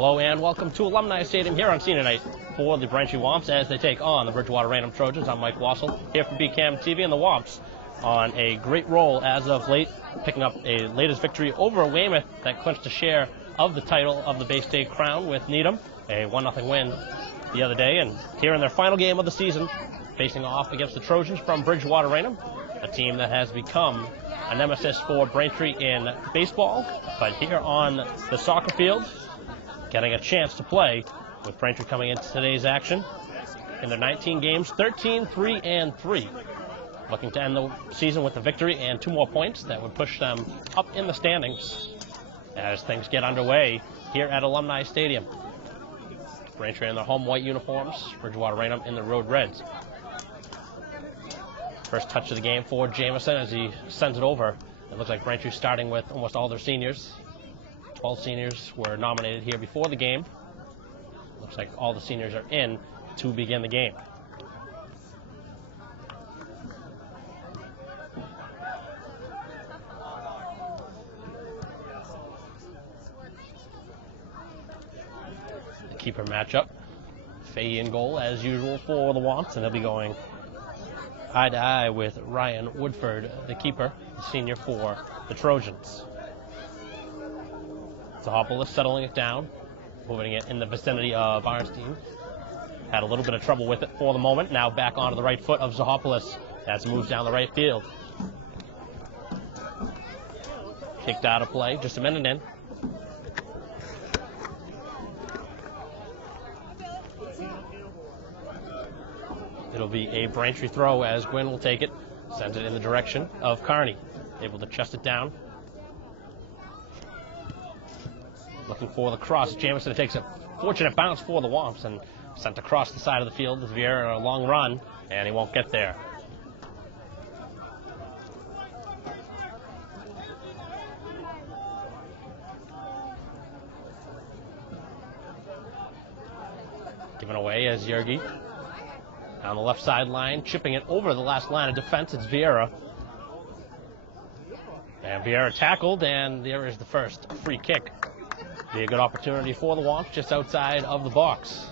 Hello and welcome to Alumni Stadium here on senior night for the Braintree Womps as they take on the Bridgewater Raynham Trojans. I'm Mike Wassel here for BCAM TV, and the Womps on a great roll as of late, picking up a latest victory over Weymouth that clinched a share of the title of the Bay State Crown with Needham, a 1-0 win the other day, and here in their final game of the season, facing off against the Trojans from Bridgewater Raynham, a team that has become a nemesis for Braintree in baseball, but here on the soccer field, getting a chance to play with Braintree coming into today's action. In their 19 games, 13-3-3. Looking to end the season with a victory and 2 more points that would push them up in the standings as things get underway here at Alumni Stadium. Braintree in their home white uniforms, Bridgewater Raynham in the road reds. First touch of the game for Jamison as he sends it over. It looks like Braintree starting with almost all their seniors. 12 seniors were nominated here before the game. Looks like all the seniors are in to begin the game. The keeper matchup. Fahey in goal as usual for the Womps, and they'll be going eye to eye with Ryan Woodford, the keeper, the senior for the Trojans. Zahopoulos settling it down, moving it in the vicinity of Arnstein. Had a little bit of trouble with it for the moment. Now back onto the right foot of Zahopoulos as it moves down the right field. Kicked out of play, just a minute in. It'll be a Braintree throw as Gwynn will take it, sends it in the direction of Carney. Able to chest it down. Looking for the cross. Jamison takes a fortunate bounce for the Womps and sent across the side of the field. Vieira a long run, and he won't get there. Given away as Yergi down the left sideline, chipping it over the last line of defense. It's Vieira. And Vieira tackled, and there is the first free kick. Be a good opportunity for the Womps just outside of the box.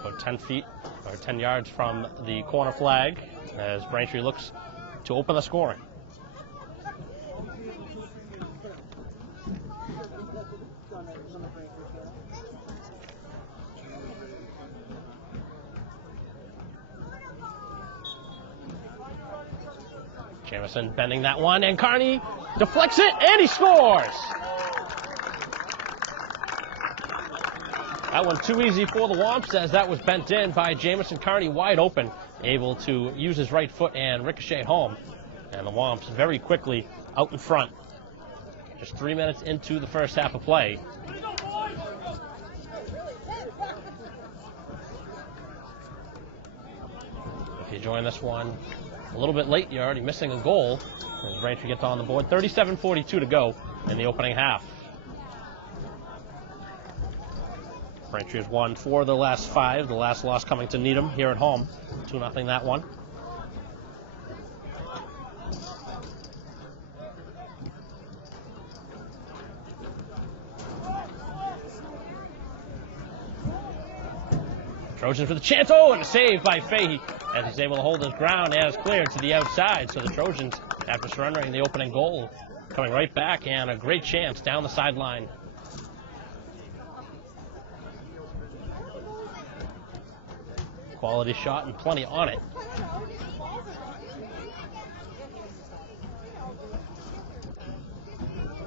About 10 feet or 10 yards from the corner flag as Braintree looks to open the scoring. Jamison bending that one, and Carney deflects it, and he scores! That one too easy for the Womps as that was bent in by Jamison. Carney wide open, able to use his right foot and ricochet home. And the Womps very quickly out in front. Just 3 minutes into the first half of play. If you join this one a little bit late, you're already missing a goal as Braintree gets on the board. 37:42 to go in the opening half. Braintree has won 4 of the last 5, the last loss coming to Needham here at home. 2-0 that one. Trojans for the chance. Oh, and a save by Fahey as he's able to hold his ground and is cleared to the outside. So the Trojans, after surrendering the opening goal, coming right back, and a great chance down the sideline. Quality shot and plenty on it.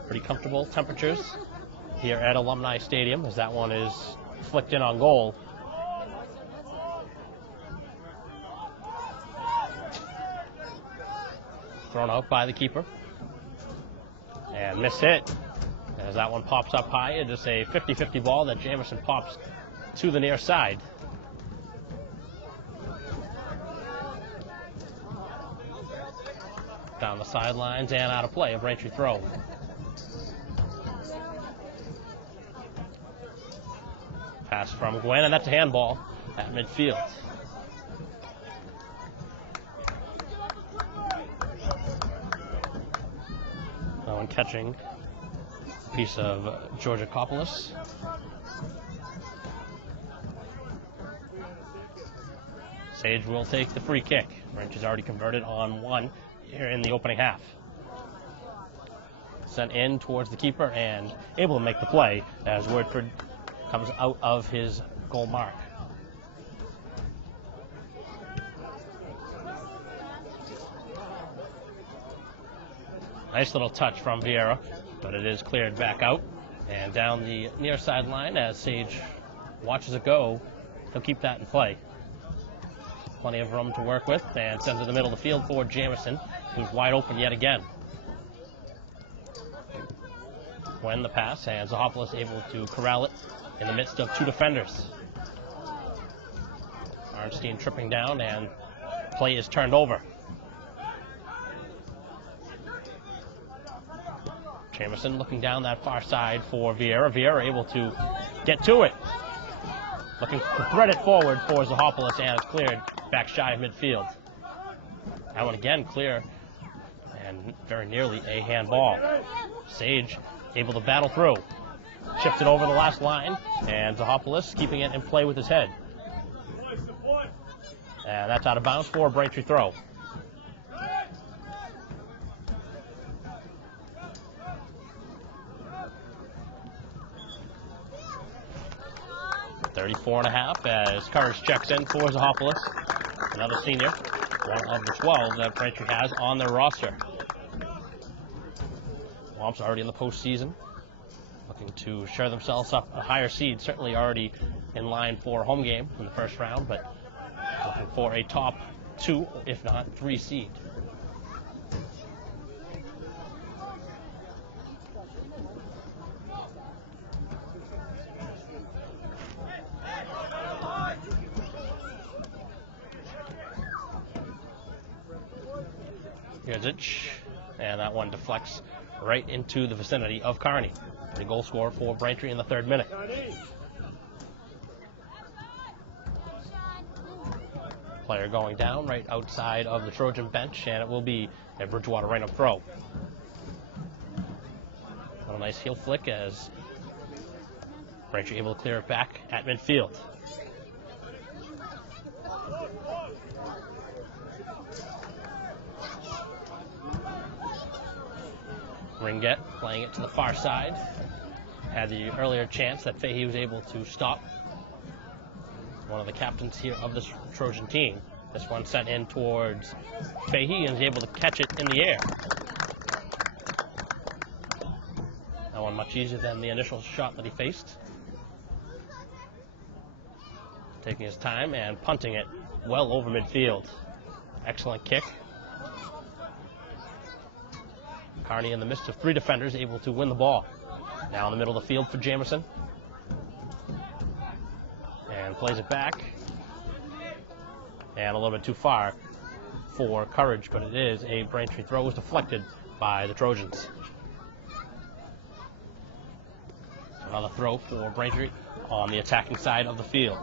Pretty comfortable temperatures here at Alumni Stadium as that one is flicked in on goal. Thrown out by the keeper. And miss hit as that one pops up high. It is a 50-50 ball that Jamison pops to the near side. Down the sidelines and out of play, a Braintree throw. Pass from Gwen, and that's a handball at midfield. No one catching piece of Georgia Coppolis. Sage will take the free kick. Wrench has already converted on one here in the opening half. Sent in towards the keeper and able to make the play as Woodford comes out of his goal mark. Nice little touch from Vieira, but it is cleared back out and down the near sideline as Sage watches it go. He'll keep that in play. Plenty of room to work with and sends it in the middle of the field for Jamison, who's wide open yet again. When the pass, and Zahopoulos able to corral it in the midst of two defenders. Arnstein tripping down and play is turned over. Jamison looking down that far side for Vieira. Vieira able to get to it. Looking to thread it forward for Zahopoulos, and it's cleared back shy of midfield. That one again clear and very nearly a handball. Sage able to battle through. Chipped it over the last line, and Zahopoulos keeping it in play with his head. And that's out of bounds for a Braintree throw. .34.5 as Courage checks in for Zahopoulos, another senior, one of the 12 that Braintree has on their roster. Womps already in the postseason, looking to share themselves up a higher seed, certainly already in line for a home game in the first round, but looking for a top 2, if not 3 seed. Gerzic, and that one deflects right into the vicinity of Carney, the goal scorer for Braintree in the 3rd minute. Player going down right outside of the Trojan bench, and it will be a Bridgewater Raynham throw. A nice heel flick as Braintree able to clear it back at midfield. Ringett playing it to the far side. Had the earlier chance that Fahey was able to stop. One of the captains here of this Trojan team. This one sent in towards Fahey and is able to catch it in the air. That one much easier than the initial shot that he faced. Taking his time and punting it well over midfield. Excellent kick. Carney in the midst of 3 defenders able to win the ball. Now in the middle of the field for Jamison. And plays it back. And a little bit too far for Courage, but it is a Braintree throw. It was deflected by the Trojans. Another throw for Braintree on the attacking side of the field.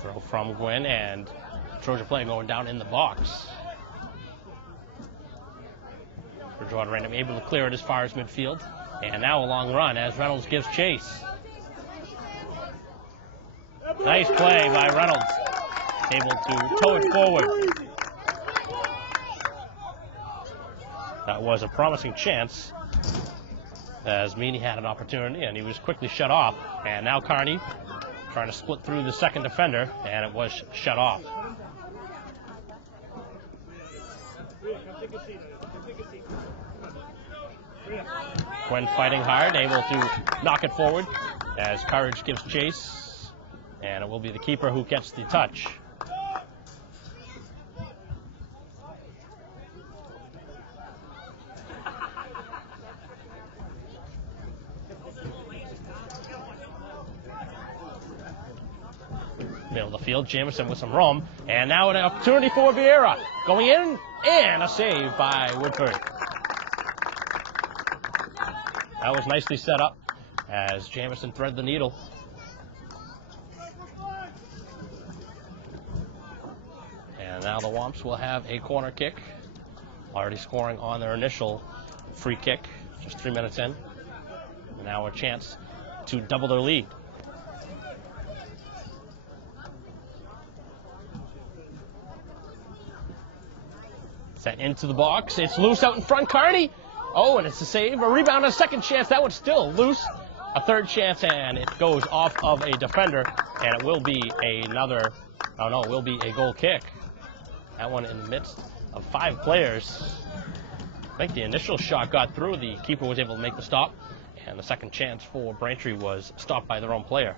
Throw from Gwynn, and Trojan play going down in the box. Bridgewater Raynham able to clear it as far as midfield. And now a long run as Reynolds gives chase. Nice play by Reynolds. Able to tow it forward. That was a promising chance as Meany had an opportunity and he was quickly shut off. And now Carney trying to split through the second defender, and it was shut off. Gwen fighting hard, able to knock it forward as Courage gives chase, and it will be the keeper who gets the touch. Middle of the field, Jamison with some room, and now an opportunity for Vieira. Going in, and a save by Woodford. That was nicely set up as Jamison thread the needle. now the Womps will have a corner kick, already scoring on their initial free kick, just 3 minutes in. Now a chance to double their lead. Set into the box. It's loose out in front. Carney. Oh, and it's a save. A rebound, a second chance. That one's still loose. A third chance, and it goes off of a defender, and it will be another, oh no, it will be a goal kick. That one in the midst of 5 players. I think the initial shot got through. The keeper was able to make the stop, and the second chance for Braintree was stopped by their own player.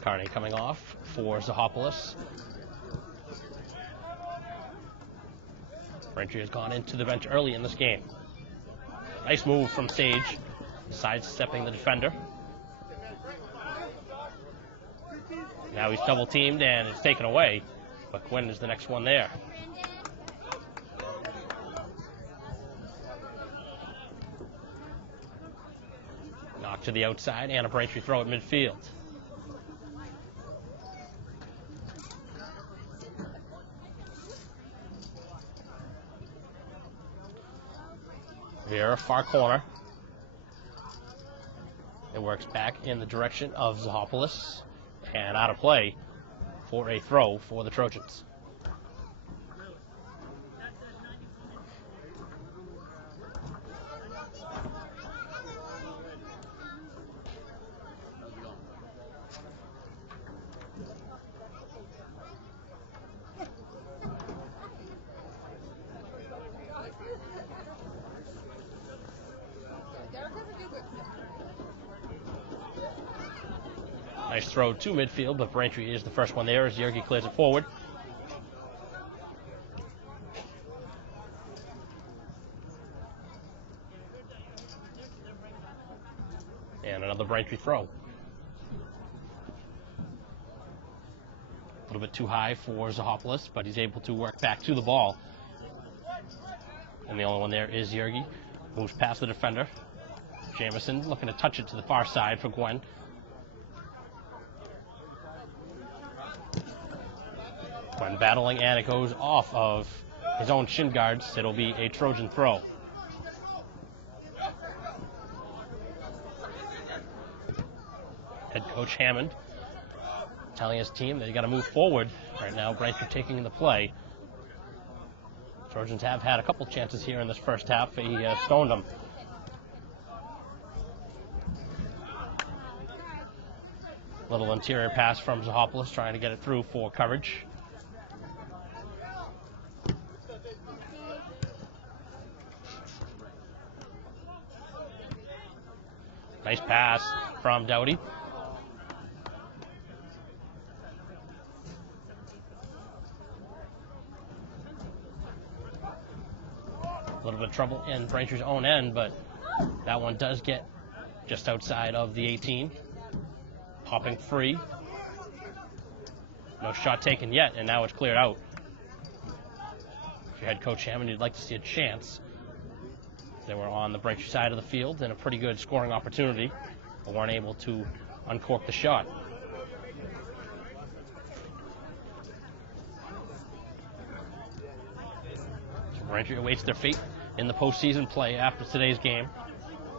Carney coming off for Zahopoulos. Braintree has gone into the bench early in this game. Nice move from Sage, sidestepping the defender. Now he's double teamed and it's taken away, but Quinn is the next one there. Knocked to the outside and a Braintree throw at midfield. Here, far corner. It works back in the direction of Zahopoulos and out of play for a throw for the Trojans. Nice throw to midfield, but Braintree is the first one there as Yergi clears it forward. And another Braintree throw. A little bit too high for Zahopoulos, but he's able to work back to the ball. And the only one there is Yergi. Moves past the defender. Jamison looking to touch it to the far side for Gwen. When battling, and it goes off of his own shin guards. It'll be a Trojan throw. Head coach Hammond telling his team that you got to move forward right now. Braintree taking the play. Trojans have had a couple chances here in this first half. He stoned them. Little interior pass from Zahopoulos, trying to get it through for coverage. Nice pass from Doughty. A little bit of trouble in Braintree's own end, but that one does get just outside of the 18. Hopping free. No shot taken yet, and now it's cleared out. If you're head coach Hammond, you'd like to see a chance. They were on the Braintree side of the field and a pretty good scoring opportunity, but weren't able to uncork the shot. So Braintree awaits their fate in the postseason play after today's game,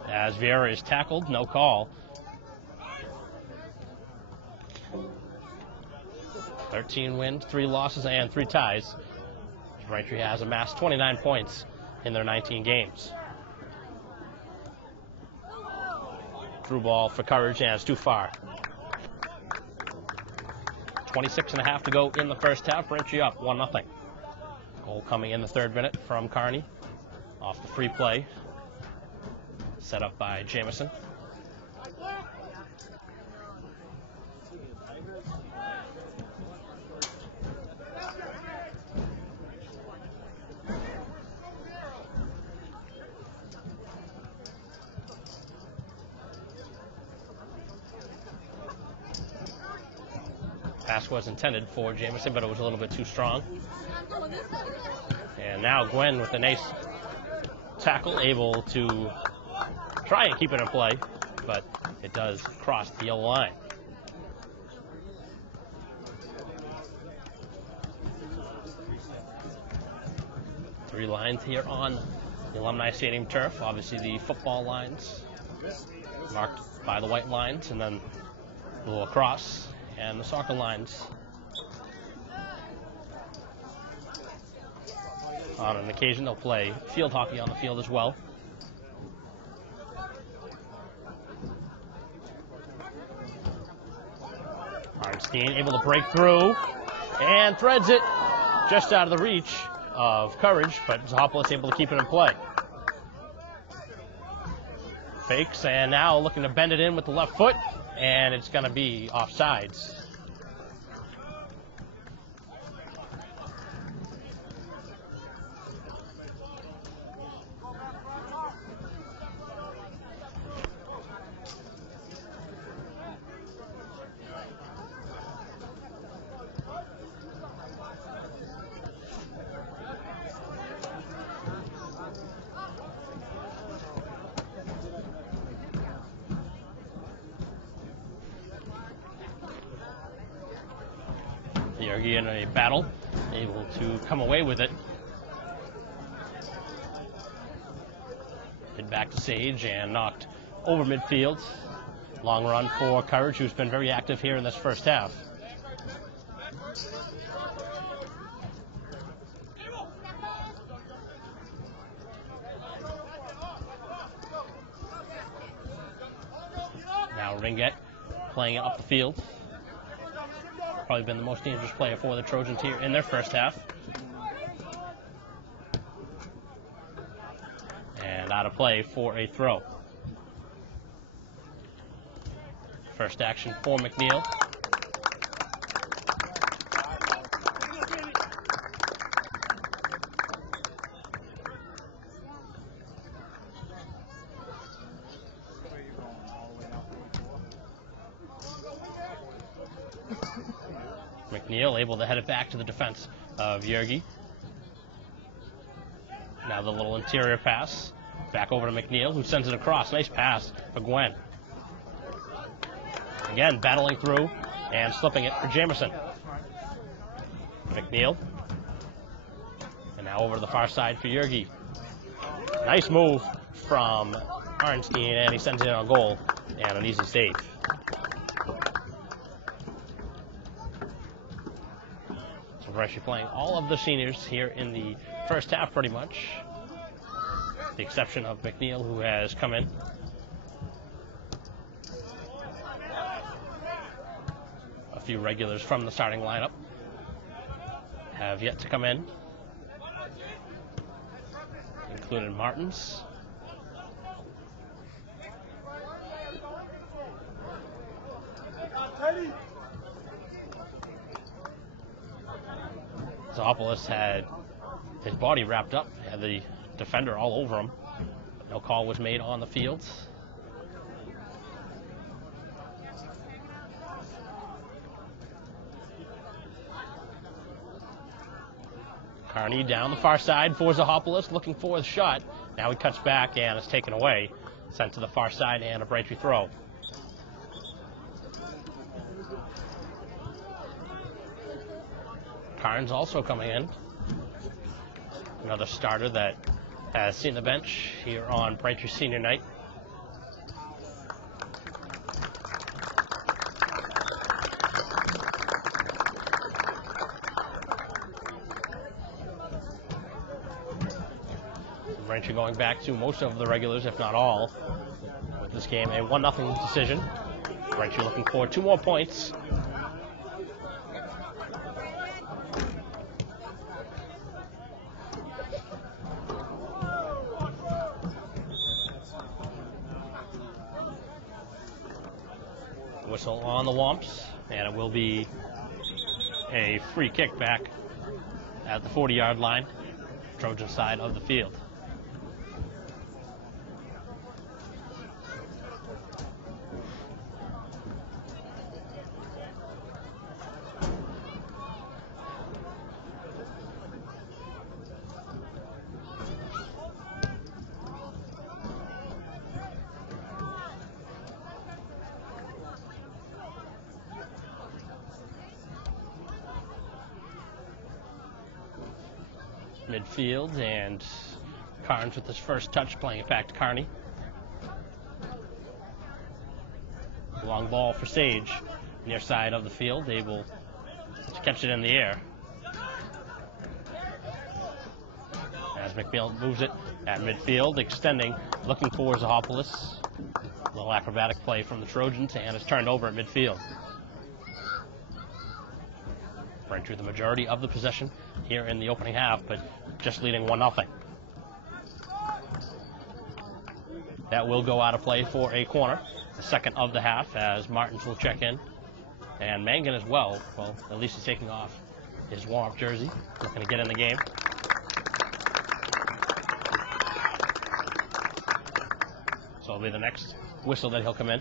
as Vieira is tackled, no call. 13 wins, 3 losses, and 3 ties. Braintree has amassed 29 points in their 19 games. Through ball for coverage, and it's too far. 26.5 to go in the first half. Braintree up 1-0. Goal coming in the 3rd minute from Carney off the free play. Set up by Jamison. Pass was intended for Jamison, but it was a little bit too strong. And now Gwen with a nice tackle, able to try and keep it in play, but it does cross the yellow line. Three lines here on the Alumni Stadium turf. Obviously the football lines marked by the white lines, and then the lacrosse and the soccer lines. On an occasion, they'll play field hockey on the field as well. Arnstein able to break through and threads it just out of the reach of Courage, but Zahopoulos able to keep it in play. Fakes, and now looking to bend it in with the left foot, and it's going to be offsides. Yergi in a battle, able to come away with it. Hit back to Sage and knocked over midfield. Long run for Courage, who's been very active here in this first half. Now Ringett playing it up the field. Probably been the most dangerous player for the Trojans here in their first half. And out of play for a throw. First action for McNeil. McNeil able to head it back to the defense of Yergi. Now the little interior pass. Back over to McNeil, who sends it across. Nice pass for Gwen. Again, battling through and slipping it for Jamerson. McNeil. And now over to the far side for Yergi. Nice move from Arnstein, and he sends it in on goal. And an easy save. We're actually playing all of the seniors here in the first half pretty much. The exception of McNeil, who has come in. A few regulars from the starting lineup have yet to come in, including Martins. Zahopoulos had his body wrapped up, had the defender all over him. No call was made on the field. Carney down the far side for Zahopoulos, looking for the shot. Now he cuts back and is taken away. Sent to the far side and a Braintree throw. Carnes also coming in. Another starter that has seen the bench here on Braintree Senior Night. Braintree going back to most of the regulars, if not all, with this game a 1-0 decision. Braintree looking for 2 more points. Whistle on the Womps, and it will be a free kick back at the 40-yard line, Trojan side of the field. midfield, and Carnes with his first touch, playing it back to Carney. Long ball for Sage, near side of the field, able to catch it in the air. As McNeil moves it at midfield, extending, looking for Zahopoulos. A little acrobatic play from the Trojans, and it's turned over at midfield. Braintree the majority of the possession here in the opening half, but just leading 1-0. That will go out of play for a corner, the second of the half, as Martins will check in. And Mangan as well. Well, at least he's taking off his warm-up jersey, looking to get in the game. So it'll be the next whistle that he'll come in.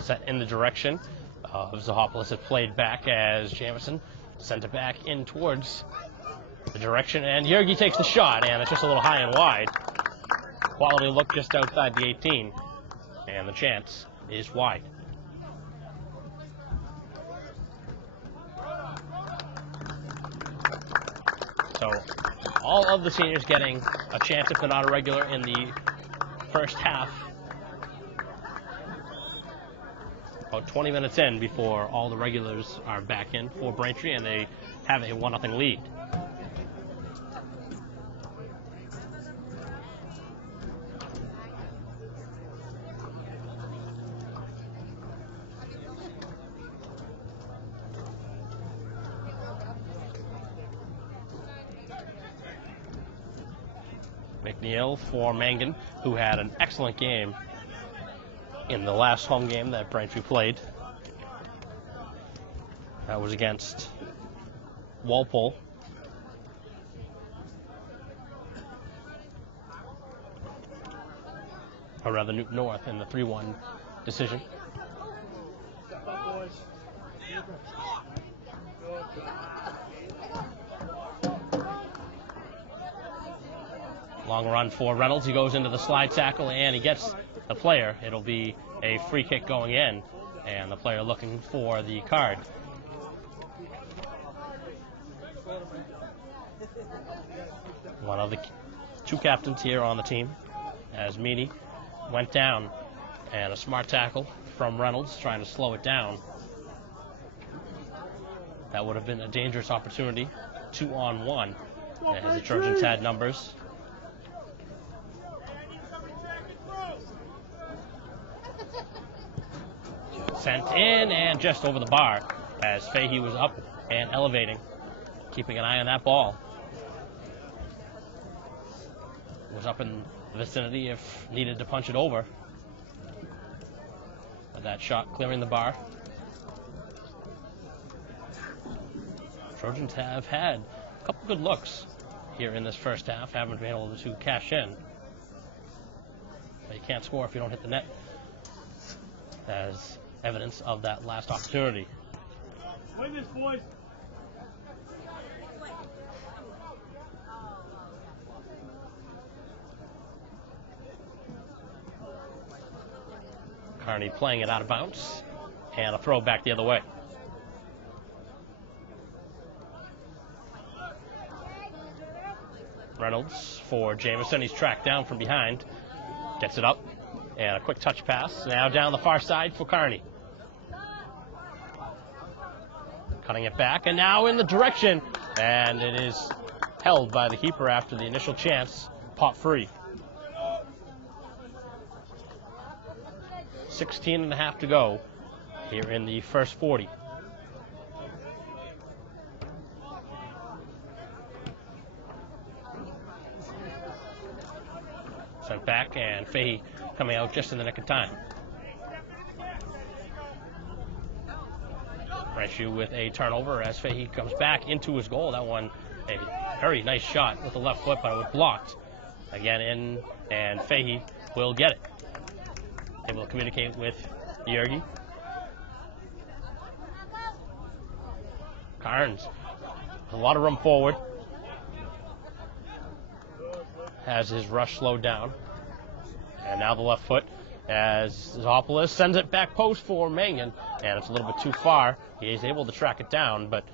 Set in the direction of Zahopoulos. It played back as Jamison sent it back in towards the direction, and Yergi takes the shot, and it's just a little high and wide. Quality look just outside the 18, and the chance is wide. So all of the seniors getting a chance, if they're not a regular, in the first half. About 20 minutes in before all the regulars are back in for Braintree, and they have a 1-0 lead. McNeil for Mangan, who had an excellent game in the last home game that Braintree played. That was against Walpole. Or rather, Newton North in the 3-1 decision. Long run for Reynolds. He goes into the slide tackle, and he gets the player. It'll be a free kick going in, and the player looking for the card. One of the two captains here on the team, as Meany went down, and a smart tackle from Reynolds trying to slow it down. That would have been a dangerous opportunity, 2-on-1, as the Trojans had numbers. Sent in and just over the bar, as Fahey was up and elevating, keeping an eye on that ball. Was up in the vicinity if needed to punch it over. But that shot clearing the bar. Trojans have had a couple good looks here in this first half, haven't been able to cash in. But you can't score if you don't hit the net, as evidence of that last opportunity. Win this, boys. Carney playing it out of bounds, and a throw back the other way. Reynolds for Jamison. He's tracked down from behind, gets it up, and a quick touch pass. Now down the far side for Carney. Cutting it back, and now in the direction, and it is held by the keeper after the initial chance. Pop free. 16.5 to go here in the first 40. Sent back, and Fahey coming out just in the nick of time. Braintree with a turnover as Fahey comes back into his goal. That one, a very nice shot with the left foot, but it was blocked. Again in, and Fahey will get it. Able to communicate with Yergi. Carnes, a lot of room forward. Has his rush slowed down. And now the left foot as Zopoulos sends it back post for Mangan, and it's a little bit too far. He is able to track it down, but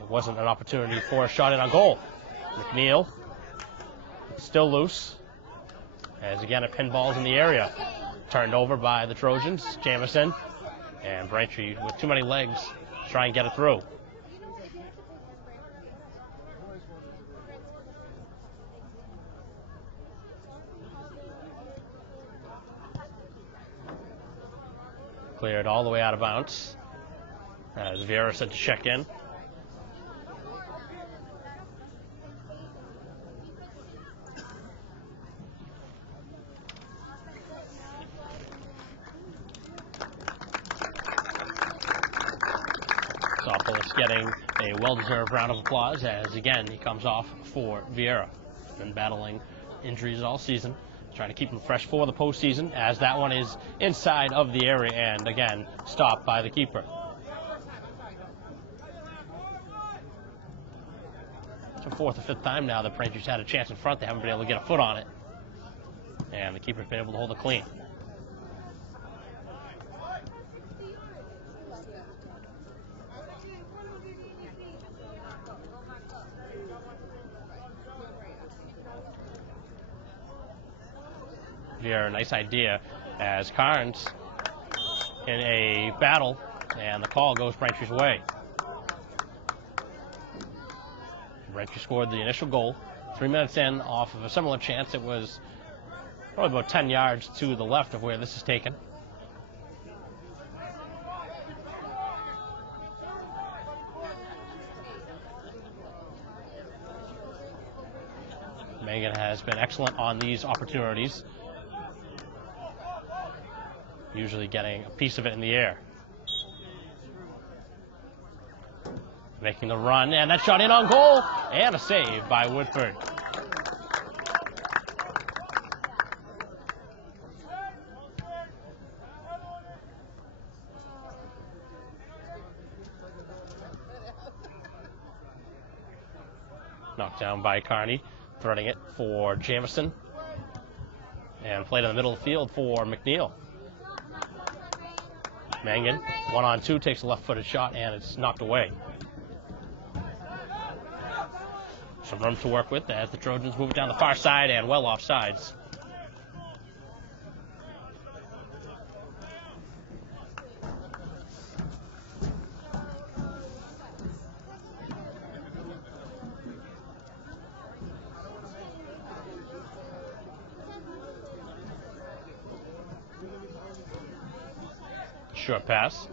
it wasn't an opportunity for a shot in on goal. McNeil still loose, as again a pinball's in the area. Turned over by the Trojans, Jamison, and Braintree with too many legs to try and get it through. Cleared all the way out of bounds, as Vieira said to check in. Zopoulos getting a well-deserved round of applause, as again he comes off for Vieira. Been battling injuries all season, trying to keep him fresh for the postseason, as that one is inside of the area and again stopped by the keeper. It's the fourth or fifth time now that Braintree's had a chance in front. They haven't been able to get a foot on it, and the keeper's been able to hold it clean. Here, nice idea as Carnes in a battle, and the call goes Braintree's way. Braintree scored the initial goal 3 minutes in off of a similar chance. It was probably about 10 yards to the left of where this is taken. Megan has been excellent on these opportunities, usually getting a piece of it in the air. Making the run, and that shot in on goal, and a save by Woodford. Knocked down by Carney, threading it for Jamison, and played in the middle of the field for McNeil. Mangan, 1-on-2, takes a left-footed shot, and it's knocked away. Some room to work with as the Trojans move it down the far side and well off sides. Short pass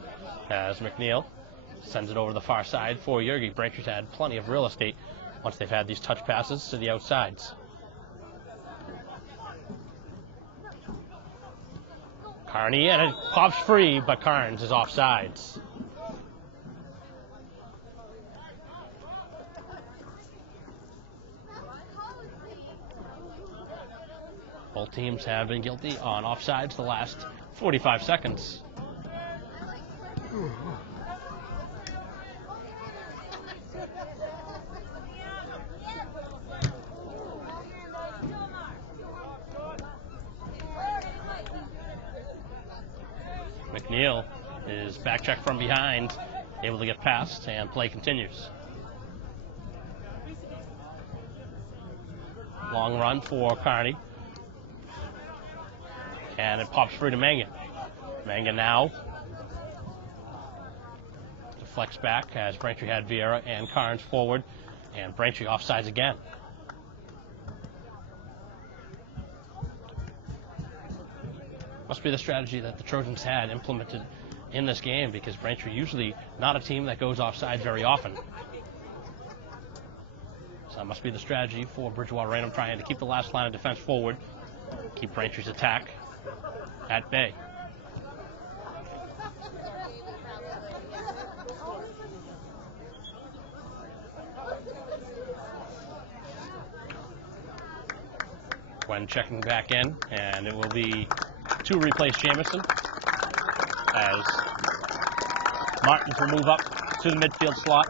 as McNeil sends it over the far side for Yergi. Braintree's had plenty of real estate once they've had these touch passes to the outsides. Carney, and it pops free, but Carnes is offsides. Both teams have been guilty on offsides the last 45 seconds. McNeil is back check from behind, able to get past, and play continues. Long run for Carney, and it pops free to Mangan. Mangan now deflects back as Braintree had Vieira and Carnes forward, and Braintree offsides again. Must be the strategy that the Trojans had implemented in this game, because Braintree usually not a team that goes offside very often. So that must be the strategy for Bridgewater Raynham, trying to keep the last line of defense forward, keep Braintree's attack at bay. When checking back in, and it will be to replace Jamison, as Martins will move up to the midfield slot,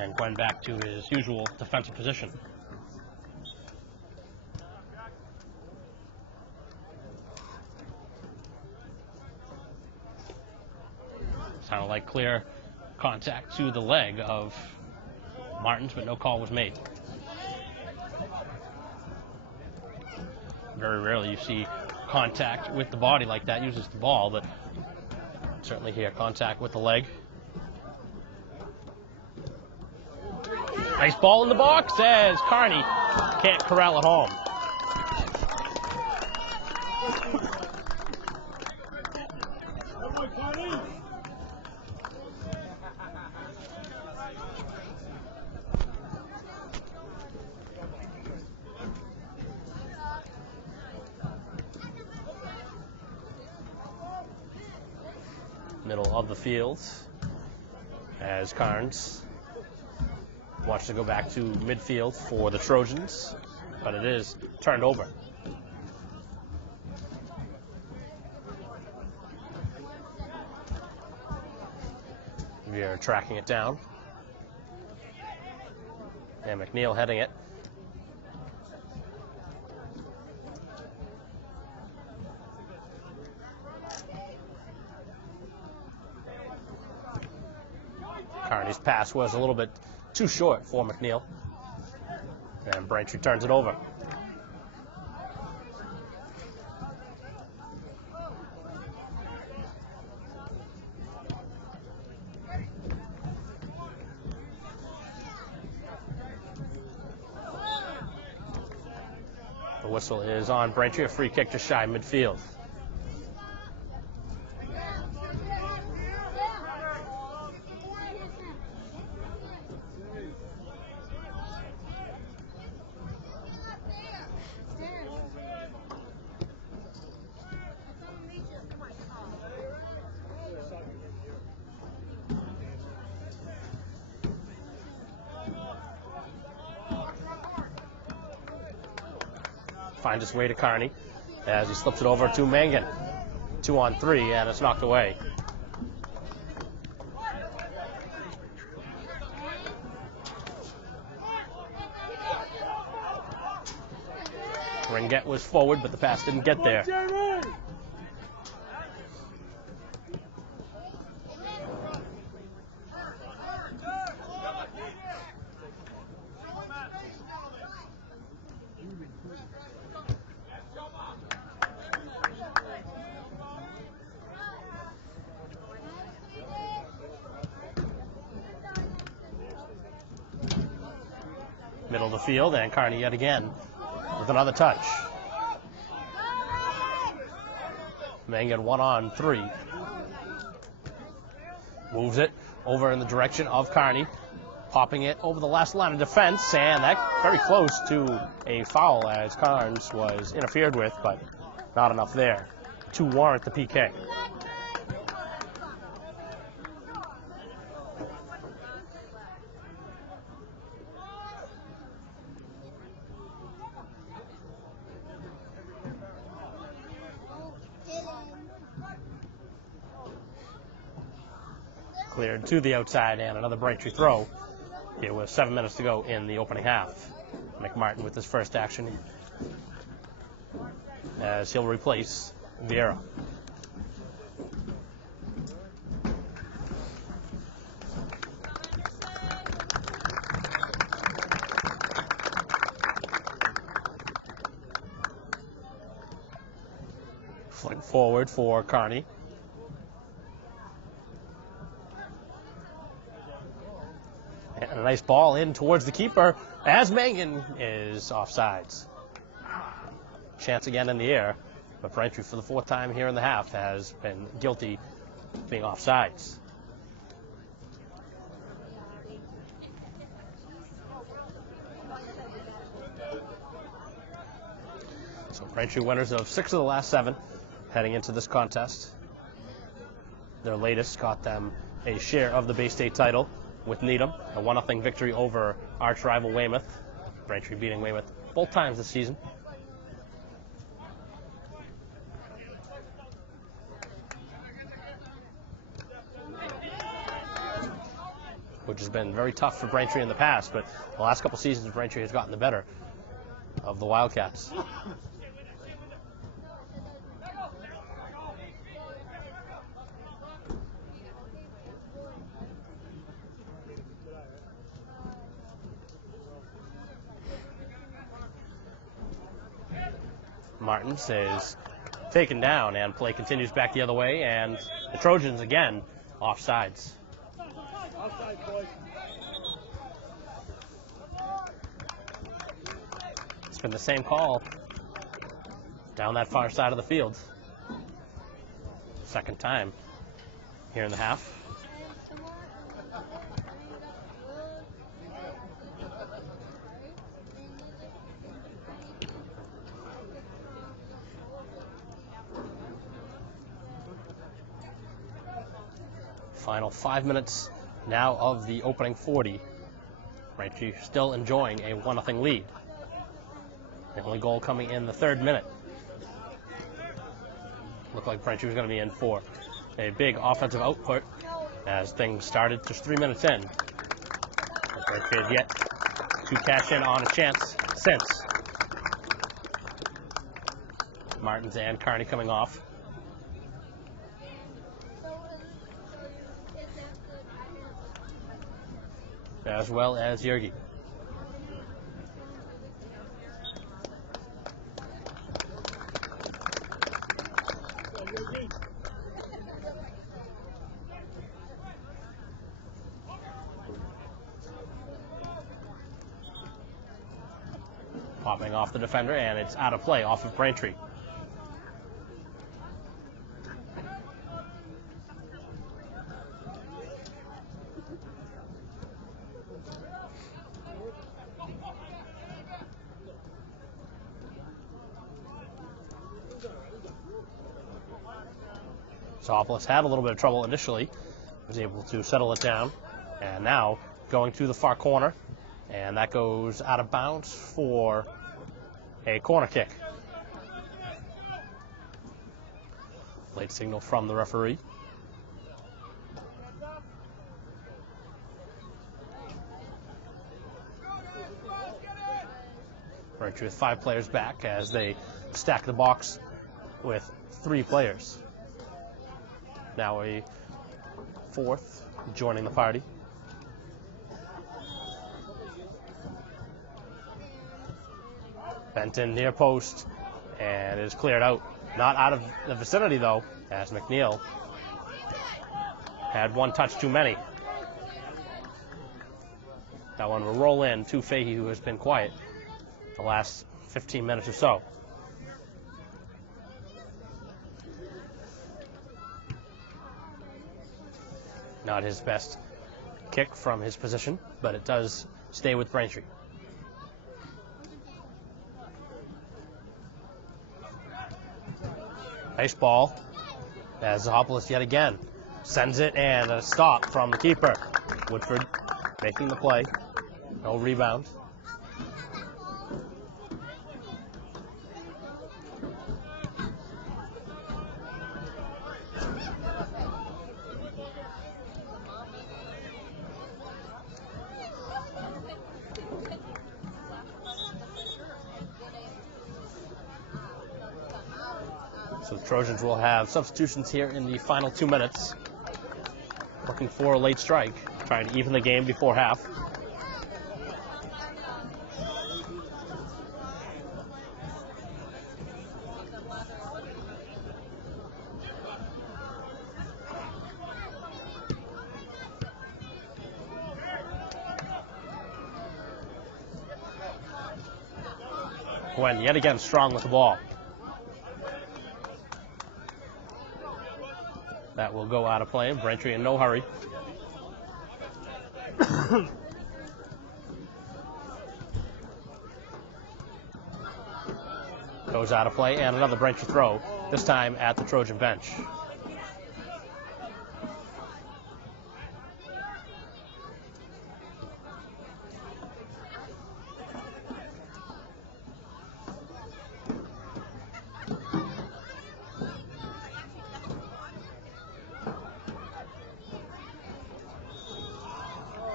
and Gwen back to his usual defensive position. Sounded like clear contact to the leg of Martins, but no call was made. Very rarely you see contact with the body like that, uses the ball, but certainly here contact with the leg. Nice ball in the box as Kearney can't corral it home. Middle of the field as Carnes wants to go back to midfield for the Trojans, but it is turned over. We are tracking it down. And McNeil heading it. Kearney's pass was a little bit too short for McNeil. And Braintree turns it over. The whistle is on Braintree, a free kick just shy of midfield. Finds its way to Kearney as he slips it over to Mangan. 2-on-3, and it's knocked away. Ringett was forward, but the pass didn't get there. Middle of the field, and Kearney yet again with another touch. Mangan 1-on-3. Moves it over in the direction of Kearney, popping it over the last line of defense, and that very close to a foul as Carnes was interfered with, but not enough there to warrant the PK. Cleared to the outside, and another Braintree throw. It was 7 minutes to go in the opening half. McMartin with his first action as he'll replace Vieira. Flick forward for Kearney. And a nice ball in towards the keeper as Mangan is offsides. Chance again in the air, but Braintree for the fourth time here in the half has been guilty of being offsides. So Braintree winners of 6 of the last 7 heading into this contest. Their latest got them a share of the Bay State title with Needham, a 1-0 victory over arch rival Weymouth. Braintree beating Weymouth both times this season. Which has been very tough for Braintree in the past, but the last couple seasons Braintree has gotten the better of the Wildcats. Martins is taken down, and play continues back the other way, and the Trojans again offsides. Offside, boys. It's been the same call down that far side of the field. Second time here in the half. Final 5 minutes now of the opening 40. Braintree still enjoying a 1-0 lead. The only goal coming in the 3rd minute. Looked like Braintree was going to be in for a big offensive output as things started just 3 minutes in. Braintree has yet to cash in on a chance since. Martins and Carney coming off. As well as Yergi. Popping off the defender, and it's out of play off of Braintree. Sopolis had a little bit of trouble initially, was able to settle it down, and now going to the far corner, and that goes out of bounds for a corner kick. Late signal from the referee. Braintree with 5 players back as they stack the box with 3 players. Now a 4th joining the party. Benton near post, and it is cleared out. Not out of the vicinity though, as McNeil had 1 touch too many. That one will roll in to Fahey, who has been quiet the last 15 minutes or so. Not his best kick from his position, but it does stay with Braintree. Nice ball as Zahopolis yet again sends it, and a stop from the keeper. Woodford making the play. No rebound. So the Trojans will have substitutions here in the final 2 minutes. Looking for a late strike, trying to even the game before half. Gwen yet again strong with the ball. That will go out of play. Braintree in no hurry. Goes out of play, and another Braintree throw, this time at the Trojan bench.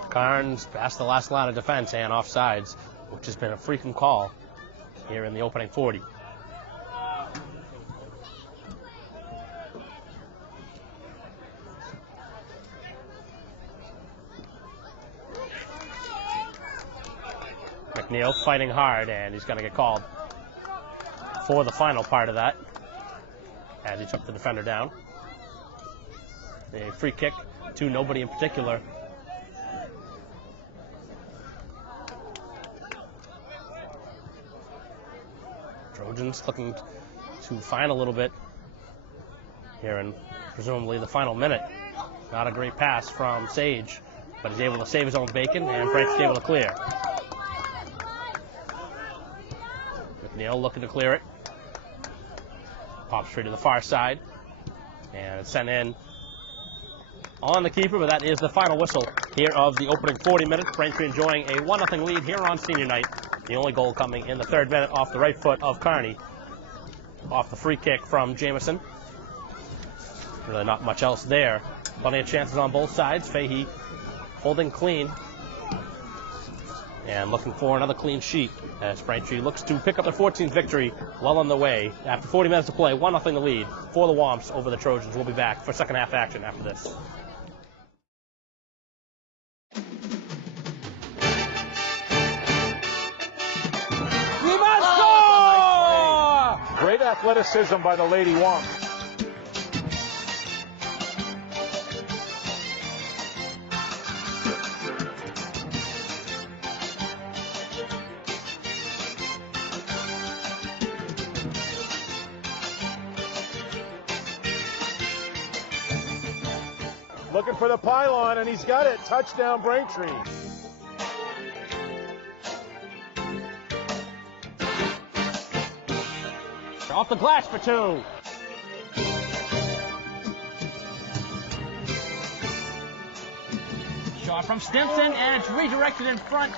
Carnes past the last line of defense and offsides, which has been a frequent call here in the opening 40. McNeil fighting hard, and he's going to get called. for the final part of that, as he took the defender down. A free kick to nobody in particular. Trojans looking to find a little bit here in presumably the final minute. Not a great pass from Sage, but he's able to save his own bacon, and Frank's able to clear. McNeil looking to clear it. Pops straight to the far side, and it's sent in on the keeper, but that is the final whistle here of the opening 40 minutes. Braintree enjoying a 1-0 lead here on senior night. The only goal coming in the 3rd minute off the right foot of Kearney, off the free kick from Jamison. Really not much else there. Plenty of chances on both sides. Fahey holding clean and looking for another clean sheet as Braintree looks to pick up their 14th victory well on the way. After 40 minutes to play, 1-0 the lead for the Womps over the Trojans. We'll be back for second half action after this. We must score! Great athleticism by the Lady Womps. Looking for the pylon, and he's got it. Touchdown, Braintree. Off the glass for 2. Shot from Stimson, and it's redirected in front.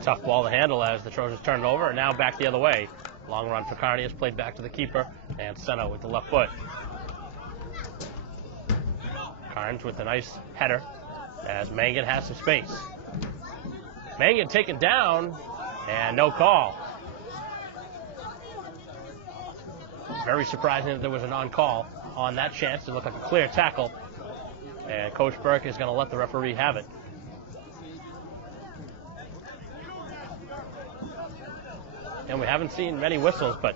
Tough ball to handle as the Trojans turn it over, and now back the other way. Long run for Kearney is played back to the keeper, and Seno with the left foot. Carnes with a nice header as Mangan has some space. Mangan taken down, and no call. Very surprising that there was a non-call on that chance. It looked like a clear tackle, and Coach Burke is going to let the referee have it. And we haven't seen many whistles, but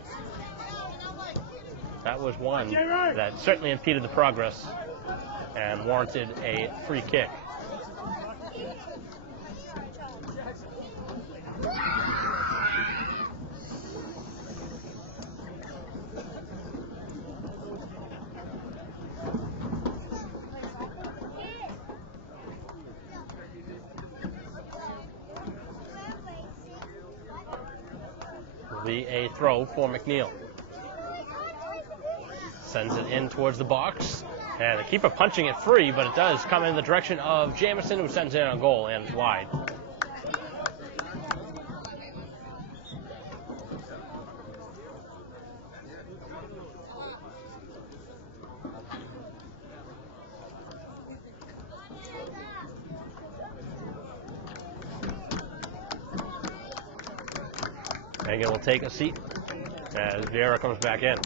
that was one that certainly impeded the progress and warranted a free kick. Be a throw for McNeil. Sends it in towards the box, and the keeper punching it free, but it does come in the direction of Jamison, who sends it in on goal and wide. Megan will take a seat as Vieira comes back in.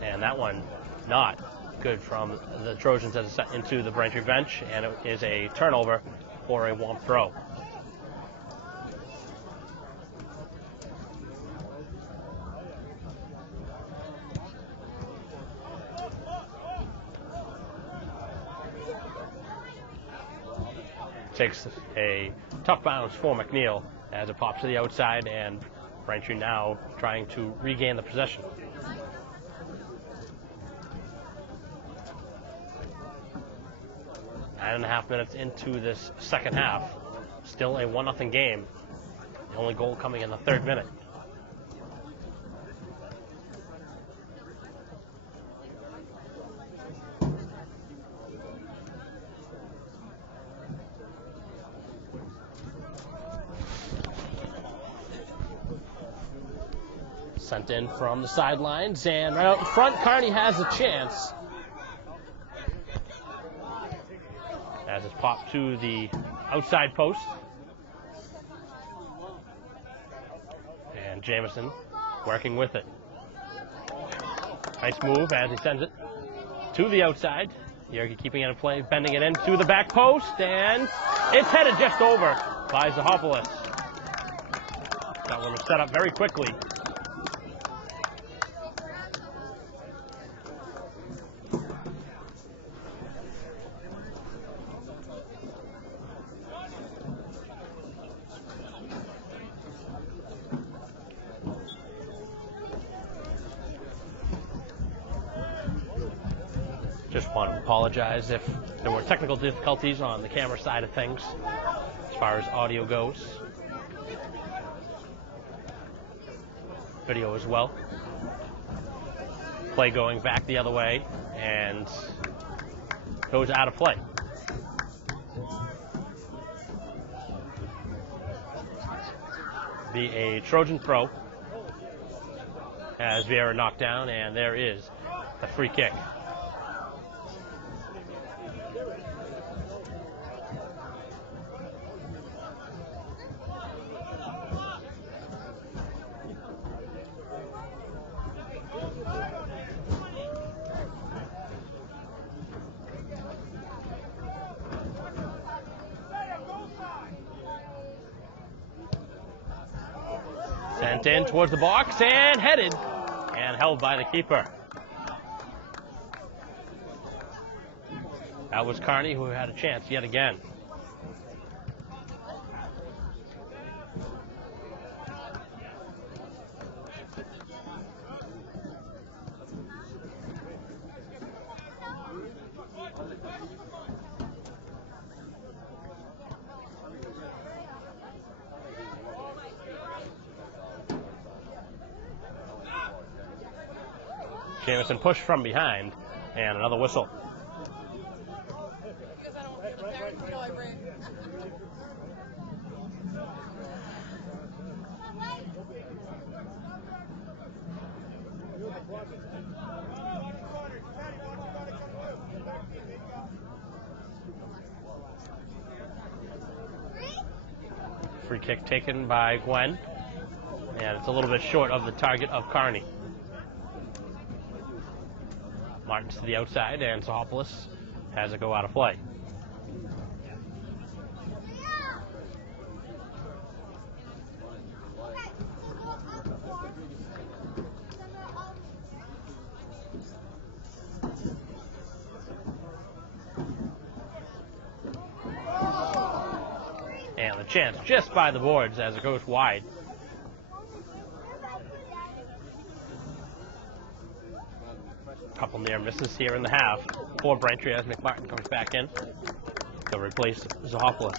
And that one not good from the Trojans as it's set into the Braintree bench, and it is a turnover for a Womp throw. Takes a tough bounce for McNeil as it pops to the outside, and Braintree now trying to regain the possession. Nine and a half minutes into this second half. Still a 1-0 game. The only goal coming in the 3rd minute. Sent in from the sidelines, and right out in front, Kearney has a chance. As it's popped to the outside post. And Jamison working with it. Nice move as he sends it to the outside. Yergi keeping it in play, bending it in to the back post, and it's headed just over by Zahopoulos. That one was set up very quickly. Just want to apologize if there were technical difficulties on the camera side of things as far as audio goes. Video as well. Play going back the other way and goes out of play. Be a Trojan throw as Vieira knocked down, and there is a free kick. Sent in towards the box and headed and held by the keeper. That was Kearney, who had a chance yet again. Jamison pushed from behind, and another whistle. Free kick taken by Gwen, and it's a little bit short of the target of Kearney. Martins to the outside, and Zahopoulos has it go out of play. And the chance just by the boards as it goes wide. Couple near misses here in the half for Braintree as McMartin comes back in to replace Zahopoulos.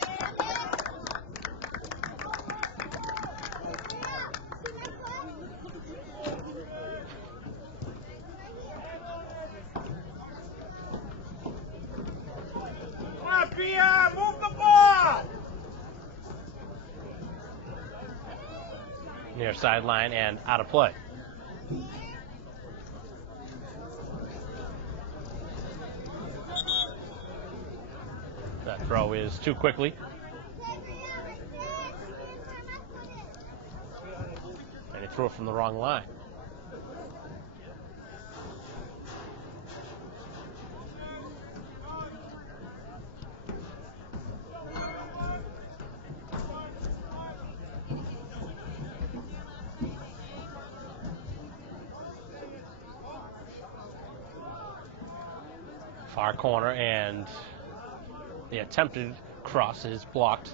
Move the ball! Near sideline and out of play. That throw is too quickly. And he threw it from the wrong line. Far corner, and the attempted cross is blocked.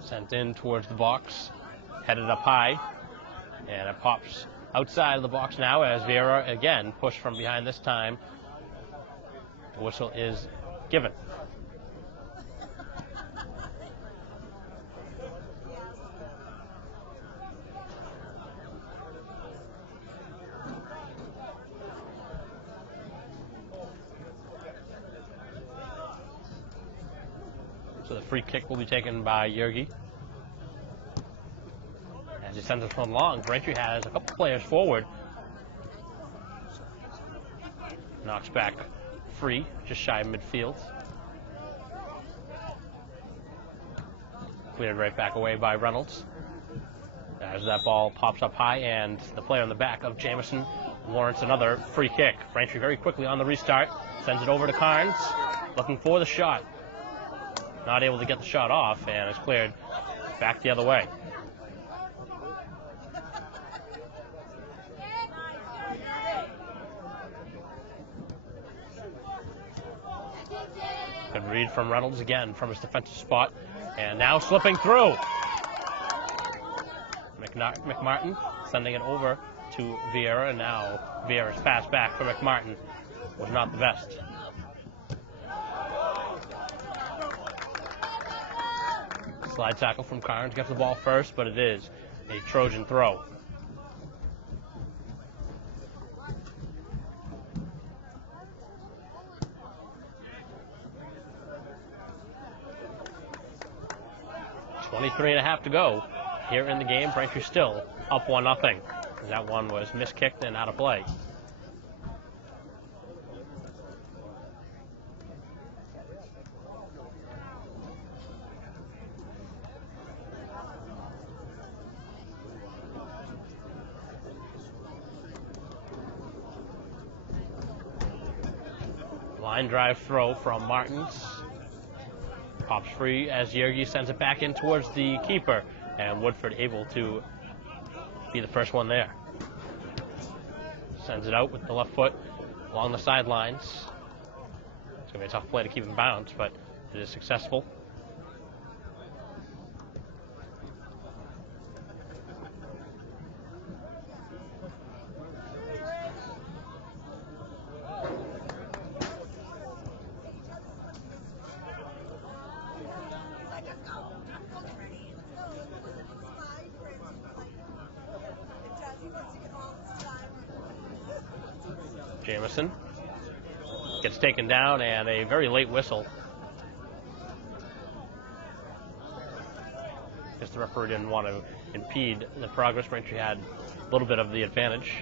Sent in towards the box, headed up high, and it pops outside of the box now as Vieira again pushed from behind this time. The whistle is given. So the free kick will be taken by Yergi. As he sends it from long, Braintree has a couple players forward. Knocks back free, just shy of midfield. Cleared right back away by Reynolds. As that ball pops up high, and the player in the back of Jamison warrants another free kick. Braintree very quickly on the restart, sends it over to Carnes, looking for the shot. Not able to get the shot off, and it's cleared back the other way. Good read from Reynolds again from his defensive spot, and now slipping through. McMartin sending it over to Vieira, and now Vieira's pass back for McMartin was not the best. Slide tackle from Carnes, gets the ball first, but it is a Trojan throw. .23.5 to go here in the game. Braintree still up 1-0. That one was miskicked and out of play. Line drive throw from Martins. Pops free as Yergi sends it back in towards the keeper, and Woodford able to be the first one there. Sends it out with the left foot along the sidelines. It's going to be a tough play to keep him bounced, but it is successful. Jamison gets taken down, and a very late whistle. Guess the referee didn't want to impede the progress. Braintree had a little bit of the advantage.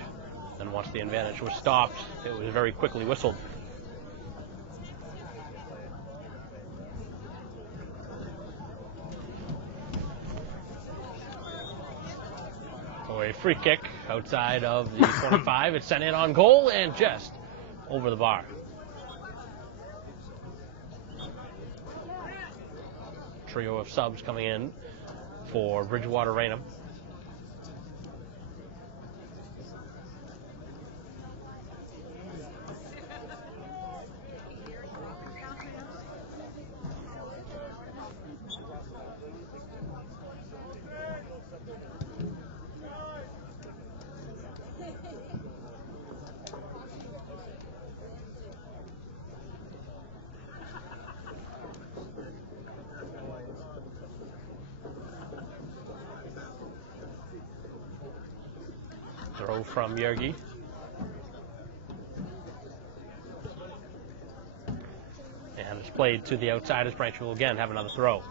Then once the advantage was stopped, it was very quickly whistled. So a free kick outside of the 25. It's sent in on goal and just over the bar. Trio of subs coming in for Bridgewater Raynham. Throw from Yergi. And it's played to the outside as Braintree will again have another throw.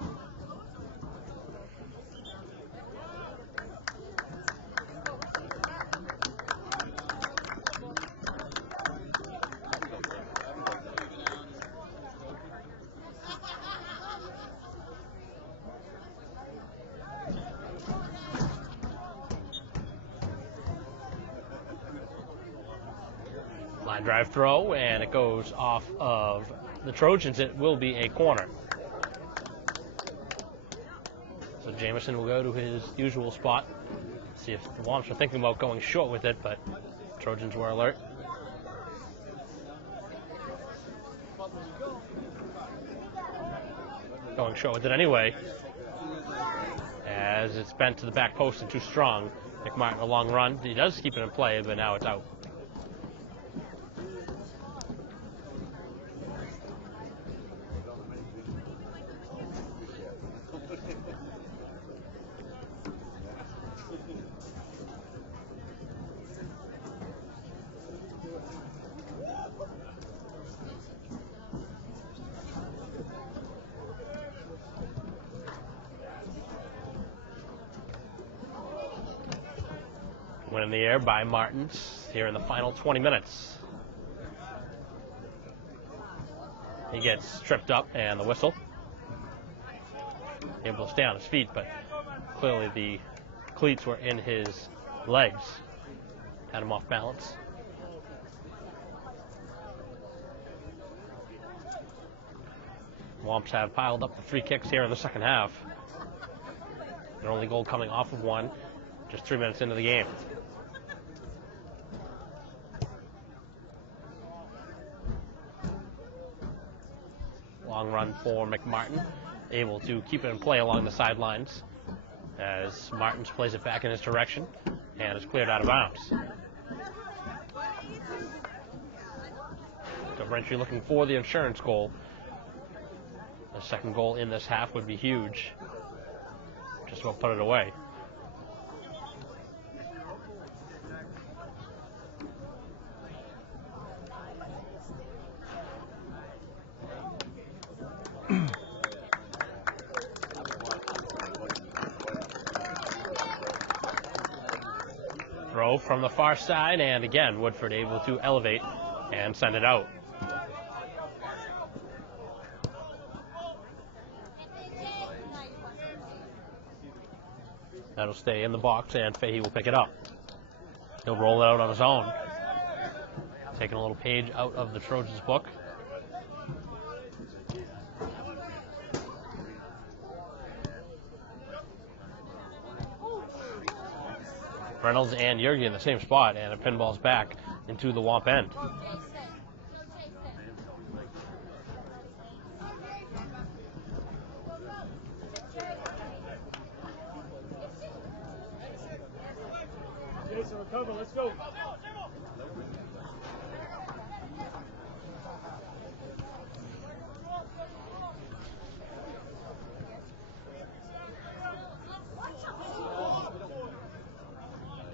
Line drive throw, and it goes off of the Trojans. It will be a corner. So Jamison will go to his usual spot. See if the Womps are thinking about going short with it, but Trojans were alert. Going short with it anyway, as it's bent to the back post and too strong McMartin a long run. He does keep it in play, but now it's out. Win in the air by Martins here in the final 20 minutes. He gets tripped up and the whistle. Able to stay on his feet, but clearly the cleats were in his legs. Had him off balance. Womps have piled up the free kicks here in the second half. Their only goal coming off of one, just 3 minutes into the game. Long run for McMartin, able to keep it in play along the sidelines as Martins plays it back in his direction and is cleared out of bounds. So Braintree looking for the insurance goal. The second goal in this half would be huge. Just about put it away. Throw from the far side, and again, Woodford able to elevate and send it out. That'll stay in the box, and Fahey will pick it up. He'll roll it out on his own. Taking a little page out of the Trojans' book. Reynolds and Yergi in the same spot, and it pinballs back into the Womp end. Jason, recover, let's go.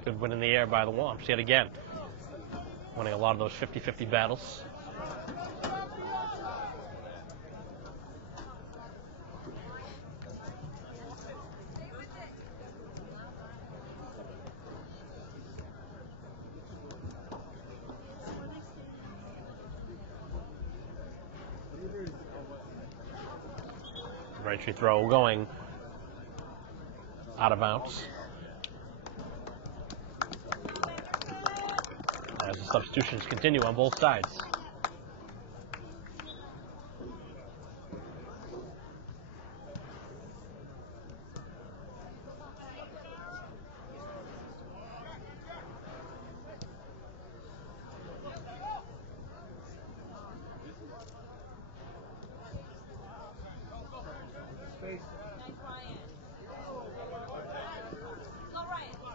Good win in the air by the Womps yet again. Winning a lot of those 50-50 battles. Braintree throw going out of bounds. As the substitutions continue on both sides.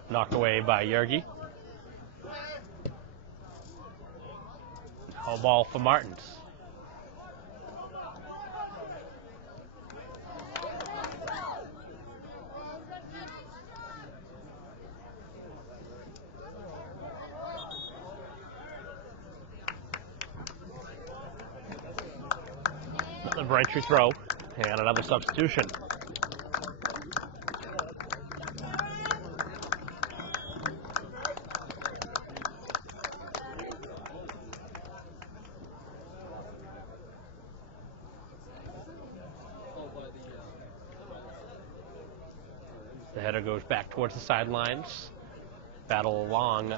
Knocked away by Yergi. A ball for Martins. Another Braintree throw and another substitution. The header goes back towards the sidelines. Battle along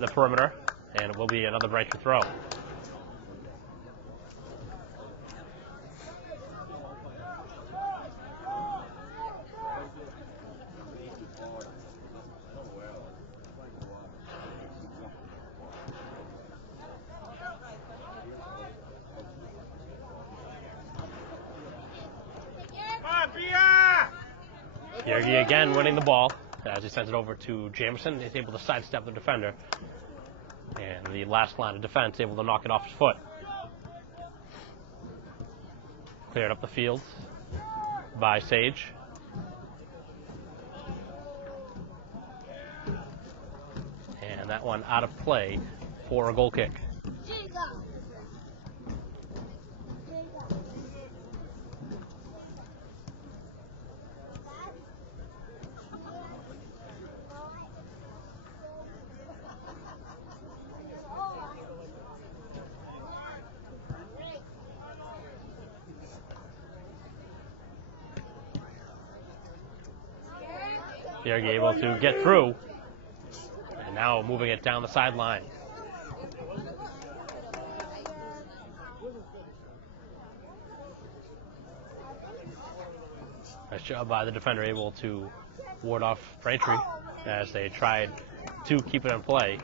the perimeter, and it will be another Braintree throw. Yergi again winning the ball, as he sends it over to Jameson. He's able to sidestep the defender. And the last line of defense able to knock it off his foot. Cleared up the field by Sage. And that one out of play for a goal kick. They're able to get through, and now moving it down the sideline. Nice job by the defender, able to ward off Braintree as they tried to keep it in play.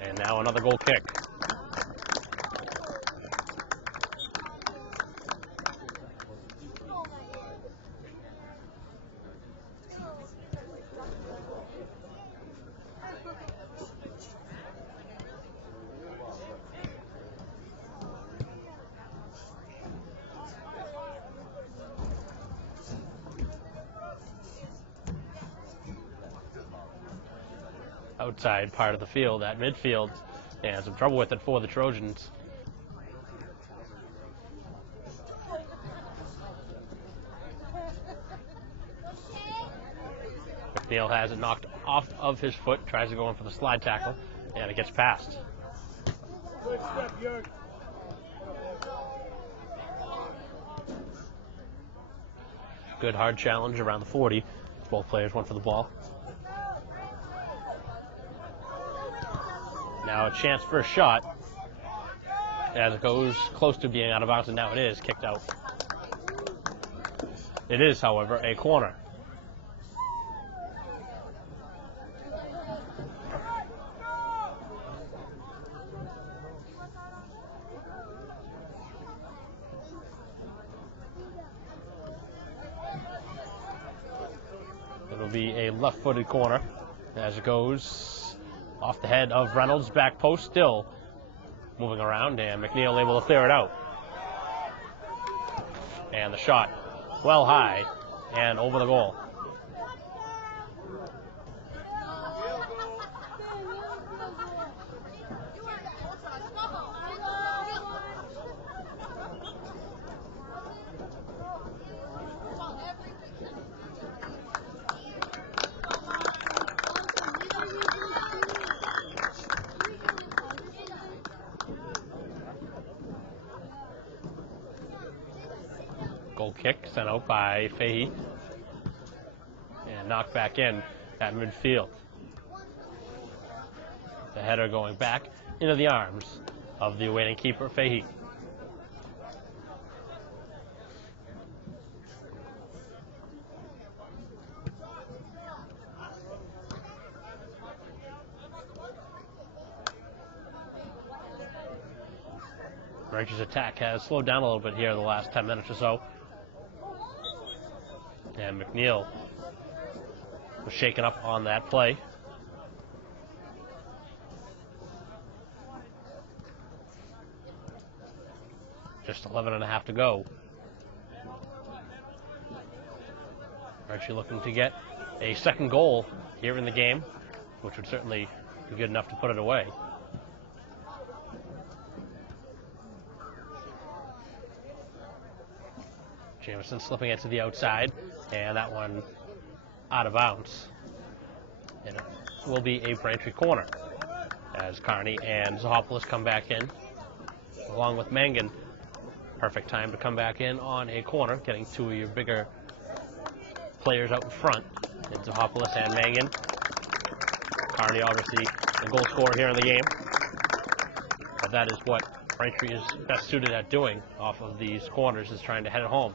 And now another goal kick. Outside part of the field at midfield, and some trouble with it for the Trojans. McNeil has it knocked off of his foot, tries to go in for the slide tackle, and it gets past. Good hard challenge around the 40. Both players went for the ball. Now a chance for a shot as it goes close to being out of bounds, and now it is kicked out. It is, however, a corner. It'll be a left-footed corner as it goes off the head of Reynolds, back post, still moving around, and McNeil able to clear it out. And the shot well high and over the goal. Goal kick sent out by Fahey and knocked back in at midfield. The header going back into the arms of the awaiting keeper, Fahey. Ranger's attack has slowed down a little bit here in the last 10 minutes or so. And McNeil was shaken up on that play. Just 11.5 to go. Archie looking to get a second goal here in the game, which would certainly be good enough to put it away. Jameson slipping it to the outside, and that one out of bounds. And it will be a Braintree corner as Carney and Zahopoulos come back in, along with Mangan. Perfect time to come back in on a corner, getting two of your bigger players out in front. It's Zahopoulos and Mangan. Carney obviously the goal scorer here in the game. But that is what Braintree is best suited at doing off of these corners, is trying to head it home.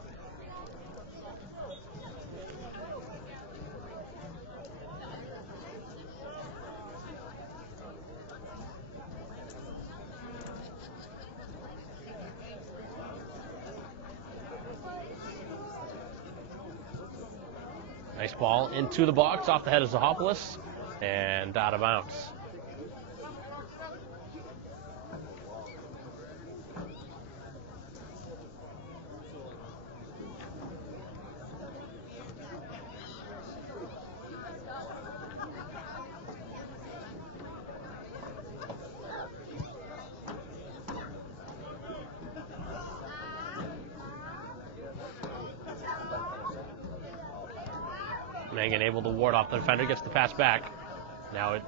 Nice ball into the box, off the head of Zahopoulos, and out of bounds. Mangan able to ward off the defender, gets the pass back. Now it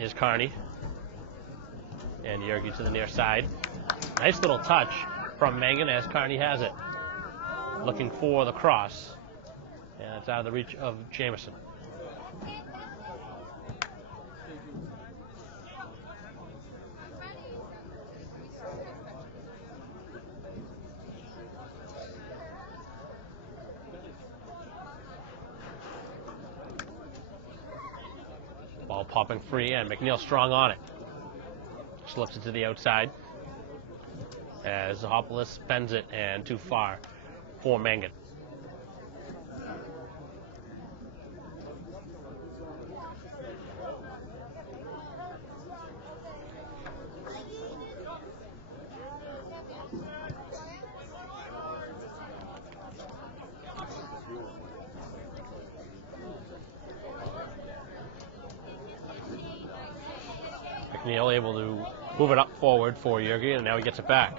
is Carney. And Yergi to the near side. Nice little touch from Mangan as Carney has it. Looking for the cross. And it's out of the reach of Jamison. Ball popping free, and McNeil strong on it. Slips it to the outside as Zahopoulos bends it, and too far for Mangan. McNeil able to move it up forward for Yergi, and now he gets it back.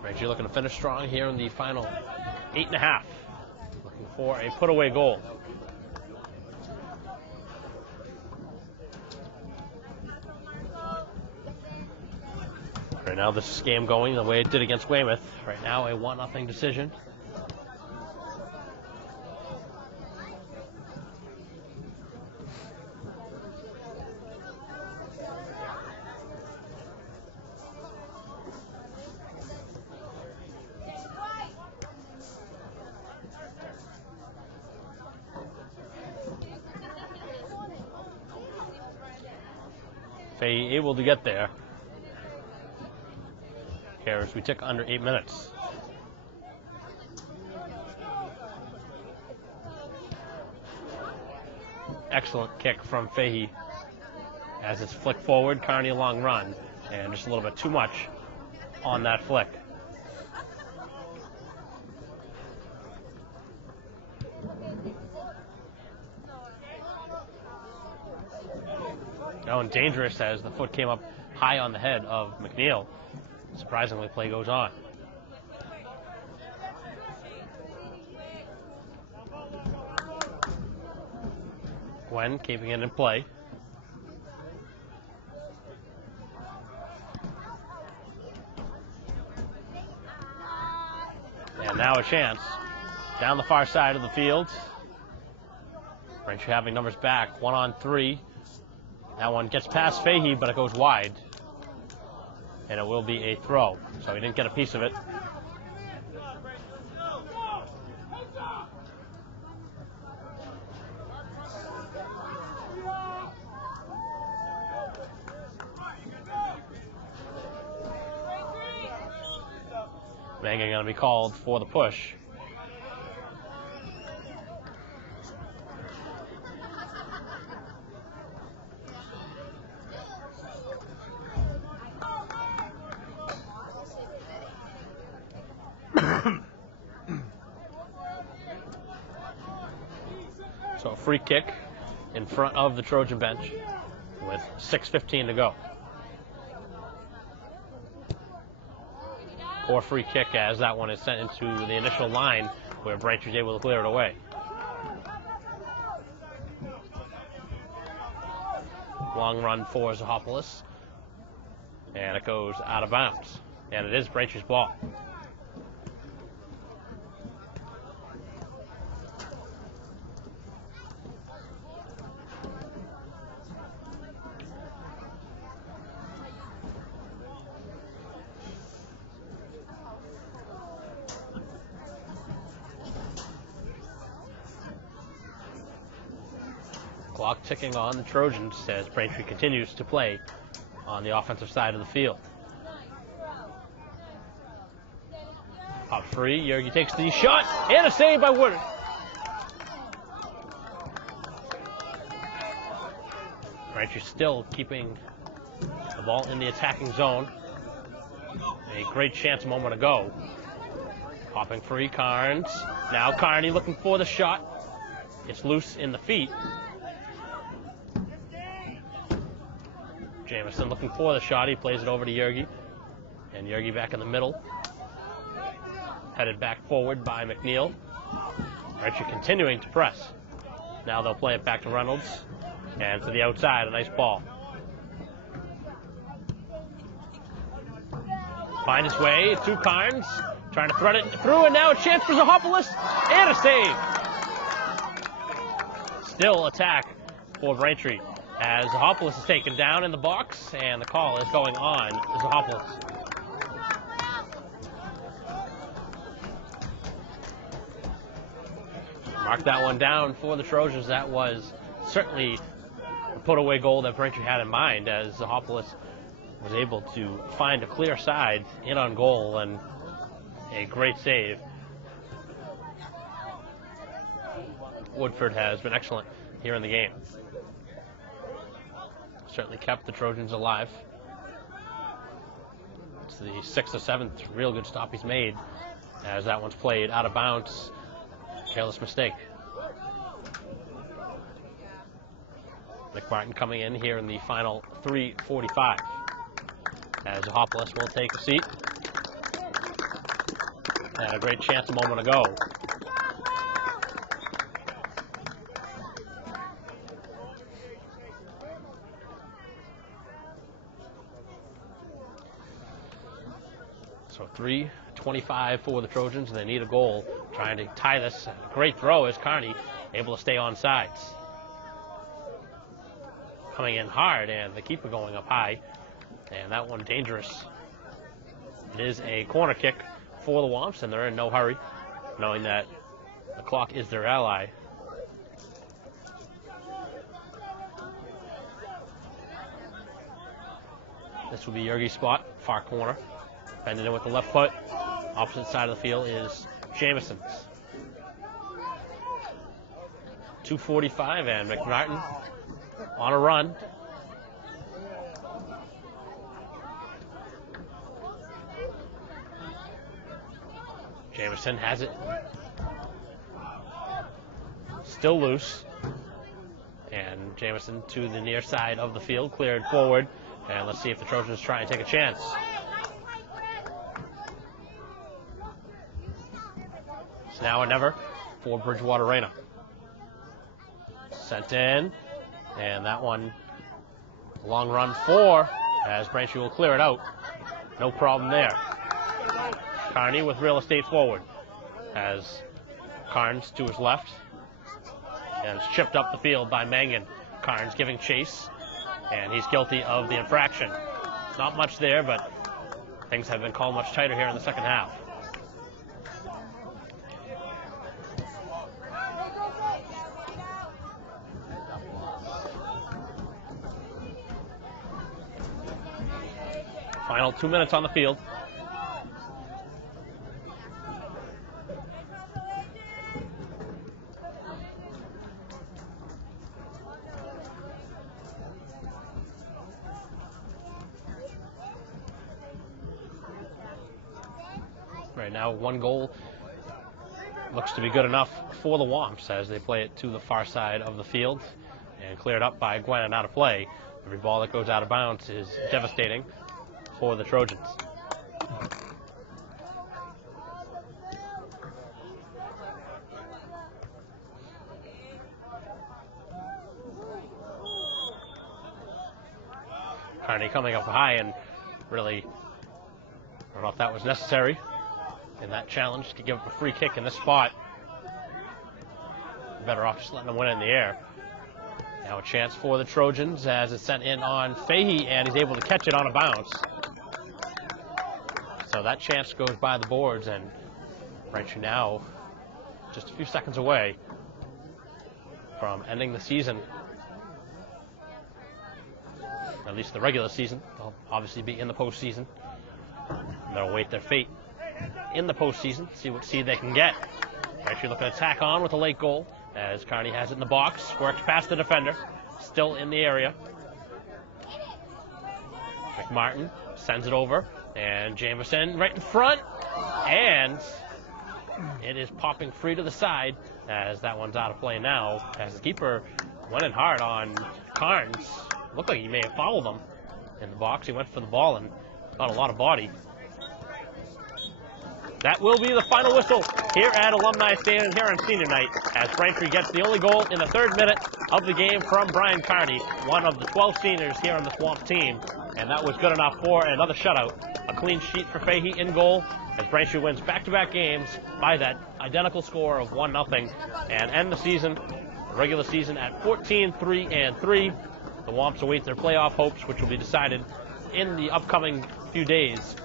Braintree looking to finish strong here in the final 8.5. Looking for a put-away goal. Right now this is game going the way it did against Weymouth. Right now a 1-0 decision. Fay able to get there. Here as we tick under 8 minutes. Excellent kick from Fahey as it's flicked forward. Carney a long run, and just a little bit too much on that flick. Oh, and dangerous as the foot came up high on the head of McNeil. Surprisingly, play goes on. Gwen keeping it in play. And now a chance down the far side of the field. Braintree having numbers back, 1-on-3. That one gets past Fahey, but it goes wide. And it will be a throw. So he didn't get a piece of it. Mangan going to be called for the push. So a free kick in front of the Trojan bench with 6:15 to go. Or free kick as that one is sent into the initial line where Braintree's able to clear it away. Long run for Zahopoulos. And it goes out of bounds. And it is Braintree's ball. Clock ticking on the Trojans as Braintree continues to play on the offensive side of the field. Pop free. Yergi takes the shot and a save by Woodard. Braintree still keeping the ball in the attacking zone. A great chance a moment ago. Popping free, Carnes. Now Carney looking for the shot. It's loose in the feet. Jamison looking for the shot. He plays it over to Yergi. And Yergi back in the middle. Headed back forward by McNeil. Braintree continuing to press. Now they'll play it back to Reynolds. And to the outside, a nice ball. Find his way to Carnes. Trying to thread it through, and now a chance for Zahopoulos. And a save. Still attack for Braintree as Zahopoulos is taken down in the box, and the call is going on Zahopoulos. Mark that one down for the Trojans. That was certainly a put-away goal that Braintree had in mind, as Zahopoulos was able to find a clear side in on goal and a great save. Woodford has been excellent here in the game. Certainly kept the Trojans alive. It's the 6th or 7th real good stop he's made, as that one's played out of bounds. Careless mistake. McMartin coming in here in the final 3:45. As Zahopoulos will take a seat. Had a great chance a moment ago. So 3:25 for the Trojans, and they need a goal. Trying to tie this. Great throw as Carney able to stay on sides. Coming in hard, and the keeper going up high. And that one dangerous. It is a corner kick for the Womps, and they're in no hurry, knowing that the clock is their ally. This will be Yergi's spot, far corner. Bending in with the left foot. Opposite side of the field is Jamison's. 2:45, and McMartin on a run. Jamison has it. Still loose. And Jamison to the near side of the field, cleared forward. And let's see if the Trojans try and take a chance. It's now or never for Bridgewater Raynham. Sent in. And that one, long run for, as Braintree will clear it out. No problem there. Carney with real estate forward, as Carnes to his left, and it's chipped up the field by Mangan. Carnes giving chase, and he's guilty of the infraction. Not much there, but things have been called much tighter here in the second half. Final 2 minutes on the field. Right now, one goal looks to be good enough for the Womps as they play it to the far side of the field and cleared up by Gwen and out of play. Every ball that goes out of bounds is devastating for the Trojans. Carney coming up high, and really, I don't know if that was necessary in that challenge to give up a free kick in this spot. Better off just letting them win in the air. Now a chance for the Trojans as it's sent in on Fahey, and he's able to catch it on a bounce. So that chance goes by the boards, and Braintree now just a few seconds away from ending the season. At least the regular season. They'll obviously be in the postseason. They'll await their fate in the postseason. See what seed they can get. Braintree looking to tack on with a late goal as Kearney has it in the box. Works past the defender. Still in the area. McMartin sends it over. And Jameson right in front. And it is popping free to the side as that one's out of play now. As the keeper went in hard on Carnes. Looked like he may have fouled him in the box. He went for the ball and got a lot of body. That will be the final whistle here at Alumni Stadium here on senior night as Braintree gets the only goal in the 3rd minute of the game from Brian Kearney, one of the 12 seniors here on the Swamp team. And that was good enough for another shutout. A clean sheet for Fahey in goal as Braintree wins back-to-back games by that identical score of 1-0 and end the season, regular season, at 14-3-3. The Womps await their playoff hopes, which will be decided in the upcoming few days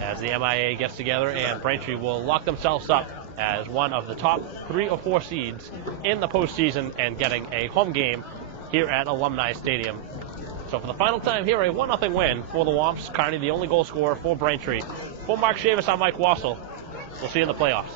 as the MIA gets together, and Braintree will lock themselves up as one of the top 3 or 4 seeds in the postseason and getting a home game here at Alumni Stadium. So for the final time here, a 1-0 win for the Womps. Kearney, the only goal scorer for Braintree. For Mark Chavis, I'm Mike Wassel. We'll see you in the playoffs.